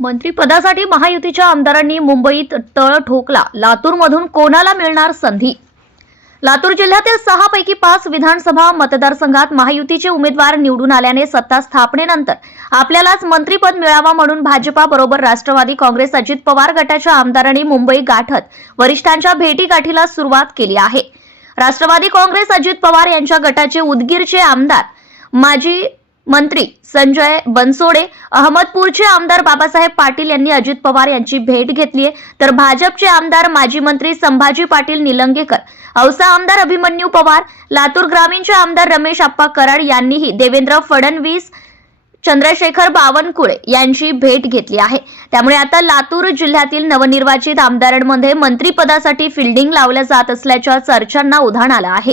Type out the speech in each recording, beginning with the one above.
मंत्रिपदासाठी महायुतीच्या आमदारांनी मुंबईत तळ ठोकला. लातूरमधून कोणाला मिळणार संधी? लातूर जिल्ह्यातील सहा पैकी पाच विधानसभा मतदारसंघात महायुतीचे उमेदवार निवडून आल्याने सत्ता स्थापनेनंतर आपल्यालाच मंत्रीपद मिळावा म्हणून भाजपाबरोबर राष्ट्रवादी काँग्रेस अजित पवार गटाच्या आमदारांनी मुंबई गाठत वरिष्ठांच्या भेटीगाठीला सुरुवात केली आहे. राष्ट्रवादी काँग्रेस अजित पवार यांच्या गटाचे उदगीरचे आमदार माजी मंत्री संजय बनसोडे अहमदपूरचे आमदार बाबासाहेब पाटील यांनी अजित पवार यांची भेट घेतली आहे. तर भाजपचे आमदार माजी मंत्री संभाजी पाटील निलंगेकर औसा आमदार अभिमन्यू पवार लातूर ग्रामीणचे आमदार रमेश आप्पा कराड यांनीही देवेंद्र फडणवीस चंद्रशेखर बावनकुळे यांची भेट घेतली आहे. त्यामुळे आता लातूर जिल्ह्यातील नवनिर्वाचित आमदारांमध्ये मंत्रीपदासाठी फिल्डिंग लावल्या जात असल्याच्या चर्चांना उधाण आलं आहे.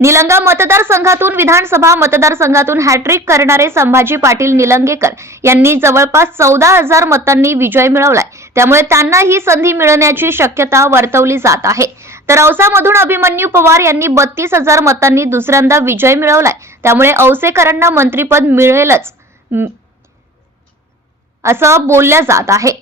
निलंगा मतदारसंघातून विधानसभा मतदारसंघातून हॅट्रिक करणारे संभाजी पाटील निलंगेकर यांनी जवळपास चौदा हजार मतांनी विजय मिळवलाय. त्यामुळे त्यांना ही संधी मिळण्याची शक्यता वर्तवली जात आहे. तर औसामधून अभिमन्यू पवार यांनी बत्तीस हजार मतांनी दुसऱ्यांदा विजय मिळवलाय. त्यामुळे औसेकरांना मंत्रीपद मिळेलच असं बोलल्या जात आहे.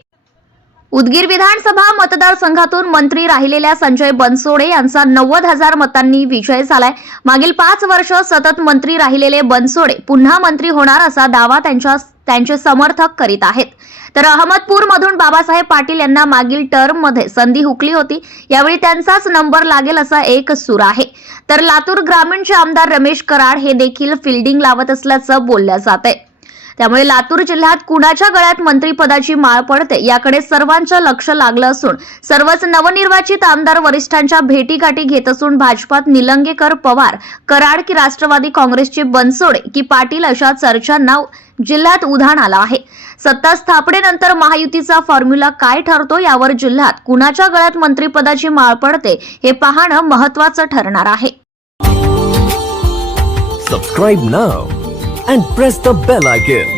उदगीर विधानसभा मतदारसंघातून मंत्री राहिलेल्या संजय बनसोडे यांचा नव्वद हजार मतांनी विजय झालाय. मागील पाच वर्ष सतत मंत्री राहिलेले बनसोडे पुन्हा मंत्री होणार असा दावा त्यांच्या त्यांचे समर्थक करीत आहेत. तर अहमदपूरमधून बाबासाहेब पाटील यांना मागील टर्ममध्ये संधी हुकली होती. यावेळी त्यांचाच नंबर लागेल असा एक सूर आहे. तर लातूर ग्रामीणचे आमदार रमेश कराड हे देखील फिल्डिंग लावत असल्याचं बोलल्या जात आहे त्यामुळे लातूर जिल्ह्यात कुणाच्या गळ्यात मंत्रीपदाची माळ पडते याकडे सर्वांचं लक्ष लागलं असून सर्वच नवनिर्वाचित आमदार वरिष्ठांच्या भेटीगाठी घेत असून भाजपात निलंगेकर पवार कराड की राष्ट्रवादी काँग्रेसचे बनसोडे की पाटील अशा चर्चांना जिल्ह्यात उधाण आलं आहे. सत्ता स्थापनेनंतर महायुतीचा फॉर्म्युला काय ठरतो यावर जिल्ह्यात कुणाच्या गळ्यात मंत्रीपदाची माळ पडते हे पाहणं महत्वाचं ठरणार आहे. Subscribe now and press the bell icon